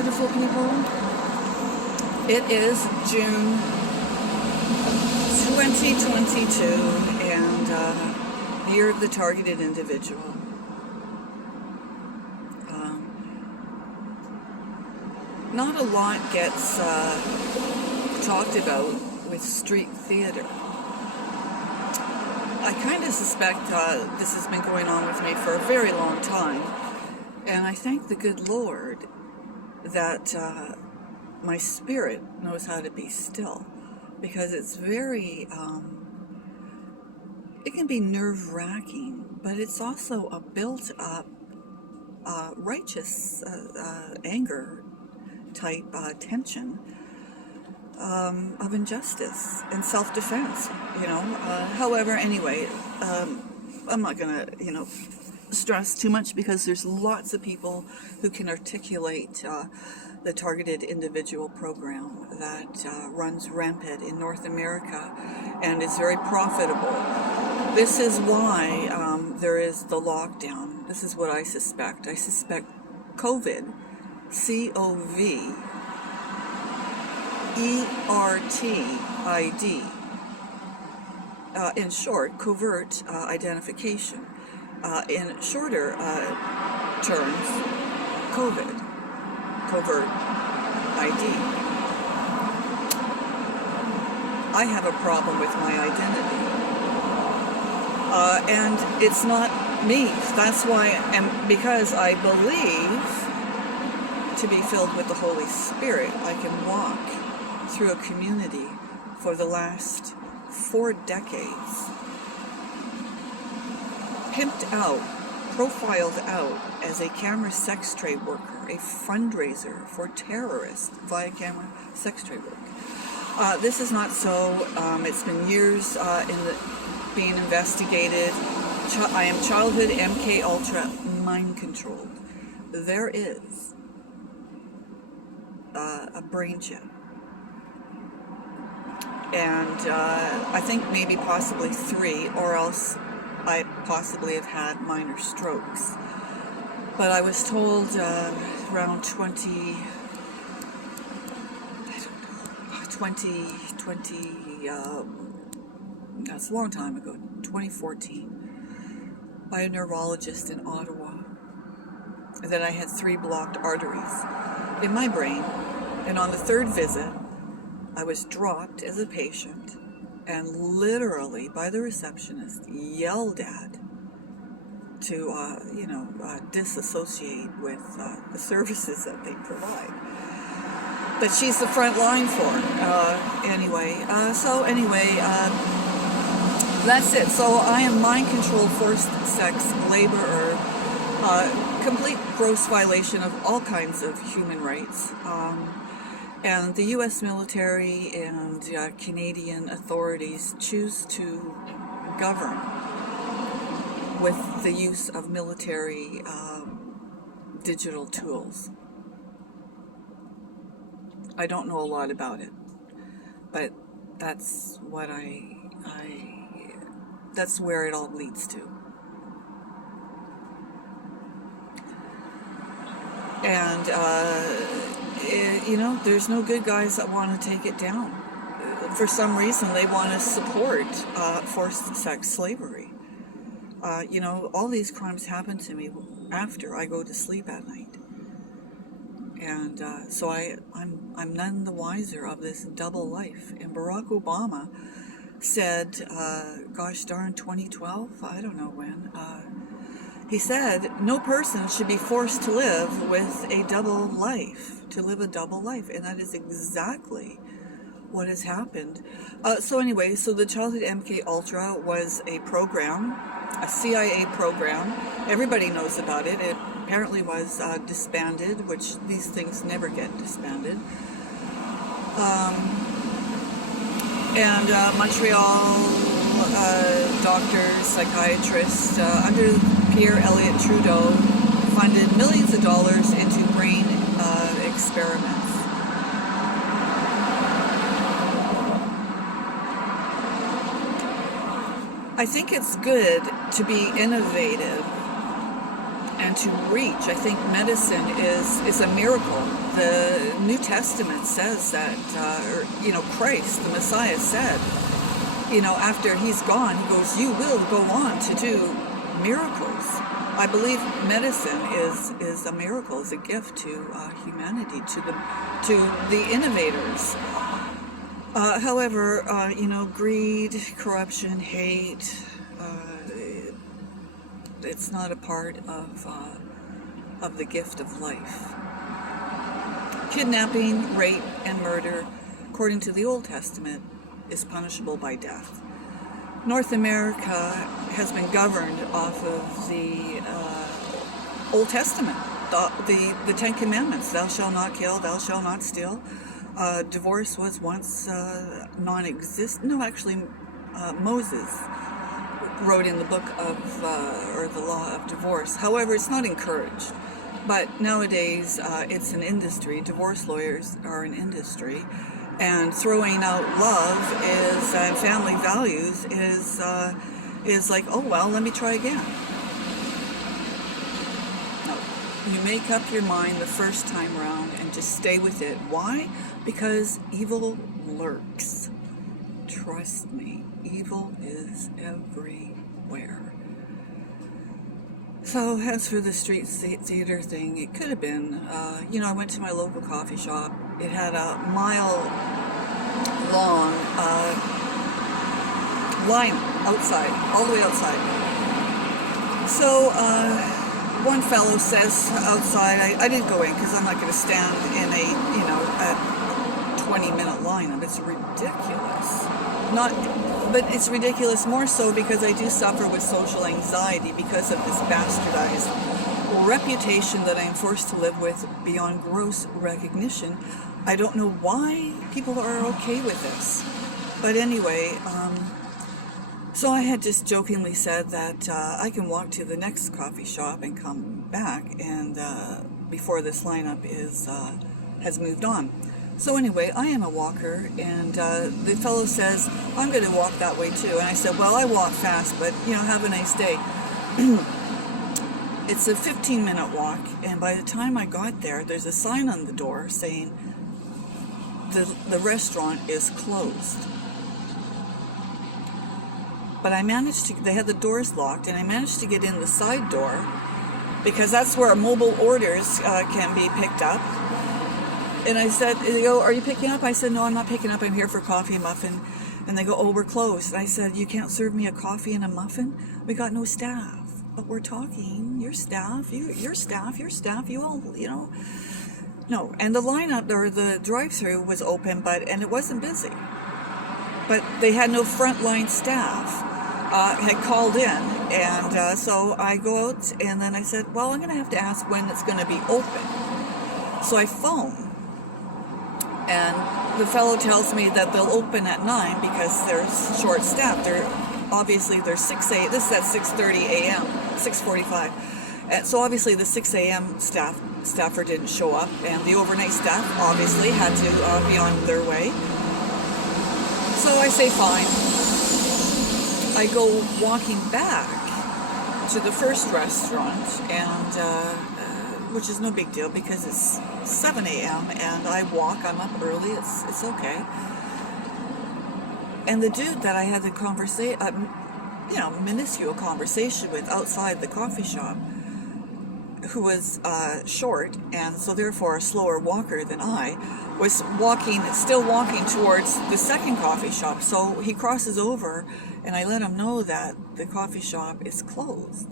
beautiful people. It is June 2022 and year of the targeted individual. Not a lot gets talked about with street theater. I kind of suspect this has been going on with me for a very long time, and I thank the good Lord that my spirit knows how to be still, because it's very, it can be nerve-wracking, but it's also a built-up righteous anger type tension of injustice and self-defense, however, anyway, I'm not gonna, stress too much, because there's lots of people who can articulate the targeted individual program that runs rampant in North America and is very profitable. This is why there is the lockdown. This is what I suspect. I suspect COVID, COVID, in short, covert identification. In shorter terms, COVID, covert ID. I have a problem with my identity. And it's not me. That's why, and because I believe to be filled with the Holy Spirit, I can walk through a community for the last 4 decades, pimped out, profiled out as a camera sex trade worker, a fundraiser for terrorists via camera sex trade work. This is not so. It's been years being investigated. I am childhood MK Ultra mind controlled. There is a brain chip. And I think maybe possibly 3, or else I possibly have had minor strokes. But I was told around 2020, that's a long time ago, 2014, by a neurologist in Ottawa, that I had 3 blocked arteries in my brain. And on the 3rd visit, I was dropped as a patient and literally by the receptionist yelled at to, disassociate with the services that they provide. But she's the front line for it. That's it. So I am mind-controlled, forced sex, laborer, complete gross violation of all kinds of human rights. And the U.S. military and Canadian authorities choose to govern with the use of military digital tools. I don't know a lot about it, but that's what that's where it all leads to. And there's no good guys that want to take it down. For some reason, they want to support forced sex slavery. All these crimes happen to me after I go to sleep at night. And so I'm none the wiser of this double life. And Barack Obama said, gosh darn, 2012? I don't know when. He said, no person should be forced to live with a double life, and that is exactly what has happened. So the Childhood MK Ultra was a program, a CIA program. Everybody knows about it. It apparently was disbanded, which these things never get disbanded. Montreal doctors, psychiatrists, under Pierre Elliott Trudeau, funded millions of dollars into brain experiments. I think it's good to be innovative and to reach. I think medicine is a miracle. The New Testament says that, Christ, the Messiah, said, after he's gone, he goes, you will go on to do miracles. I believe medicine is a miracle, is a gift to humanity, to the innovators. However, greed, corruption, hate, it's not a part of the gift of life. Kidnapping, rape, and murder, according to the Old Testament, is punishable by death. North America has been governed off of the Old Testament, the Ten Commandments. Thou shalt not kill, thou shalt not steal. Divorce was once non-existent. No, actually, Moses wrote in the book of, or the law of divorce. However, it's not encouraged. But nowadays, it's an industry. Divorce lawyers are an industry. And throwing out love and family values is like, oh, well, let me try again. No. You make up your mind the first time around and just stay with it. Why? Because evil lurks. Trust me, evil is everywhere. So as for the street theater thing, it could have been, I went to my local coffee shop. It had a mile-long line outside, all the way outside. So one fellow says outside, I didn't go in because I'm not going to stand in a 20-minute lineup. It's ridiculous. But it's ridiculous more so because I do suffer with social anxiety because of this bastardized reputation that I am forced to live with beyond gross recognition. I don't know why people are okay with this. But anyway, so I had just jokingly said that I can walk to the next coffee shop and come back and before this lineup has moved on. So anyway, I am a walker, and the fellow says, I'm going to walk that way too. And I said, well, I walk fast, but, have a nice day. It's a 15-minute walk, and by the time I got there, there's a sign on the door saying the restaurant is closed. But they had the doors locked, and I managed to get in the side door, because that's where mobile orders can be picked up. And I said, they go, are you picking up? I said, no, I'm not picking up. I'm here for coffee and muffin. And they go, oh, we're closed. And I said, you can't serve me a coffee and a muffin? We got no staff. But we're talking. Your staff, your staff, you all, No. And the lineup, or the drive-thru was open, and it wasn't busy. But they had no frontline staff. Had called in. And so I go out, and then I said, well, I'm going to have to ask when it's going to be open. So I phone. And the fellow tells me that they'll open at 9 because they're short staffed. They're 6 a.m. This is at 6:30 a.m., 6:45. And so obviously the 6 a.m. staffer didn't show up, and the overnight staff obviously had to be on their way. So I say fine. I go walking back to the first restaurant, and which is no big deal because it's 7 a.m. and I walk, I'm up early, it's okay. And the dude that I had the minuscule conversation with outside the coffee shop, who was short and so therefore a slower walker than I, was still walking towards the second coffee shop. So he crosses over, and I let him know that the coffee shop is closed.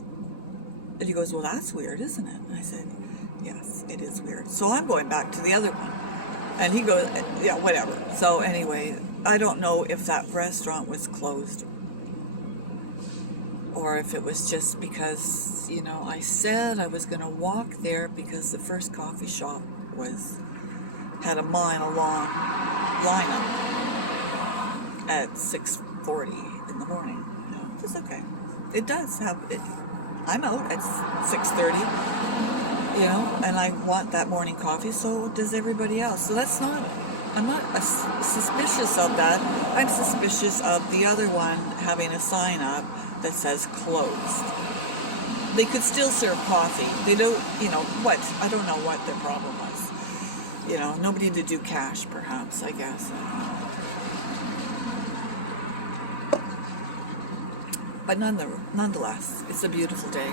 And he goes, well, that's weird, isn't it? And I said, yes, it is weird. So I'm going back to the other one. And he goes, yeah, whatever. So anyway, I don't know if that restaurant was closed or if it was just because, I said I was going to walk there because the first coffee shop had a mile-long lineup at 6:40 in the morning. It's okay. It does have it. I'm out at 6:30. And I want that morning coffee, so does everybody else. So I'm not suspicious of that. I'm suspicious of the other one having a sign up that says closed. they could still serve coffee. They don't, what? I don't know what their problem was. Nobody to do cash, perhaps, I guess. But nonetheless, it's a beautiful day.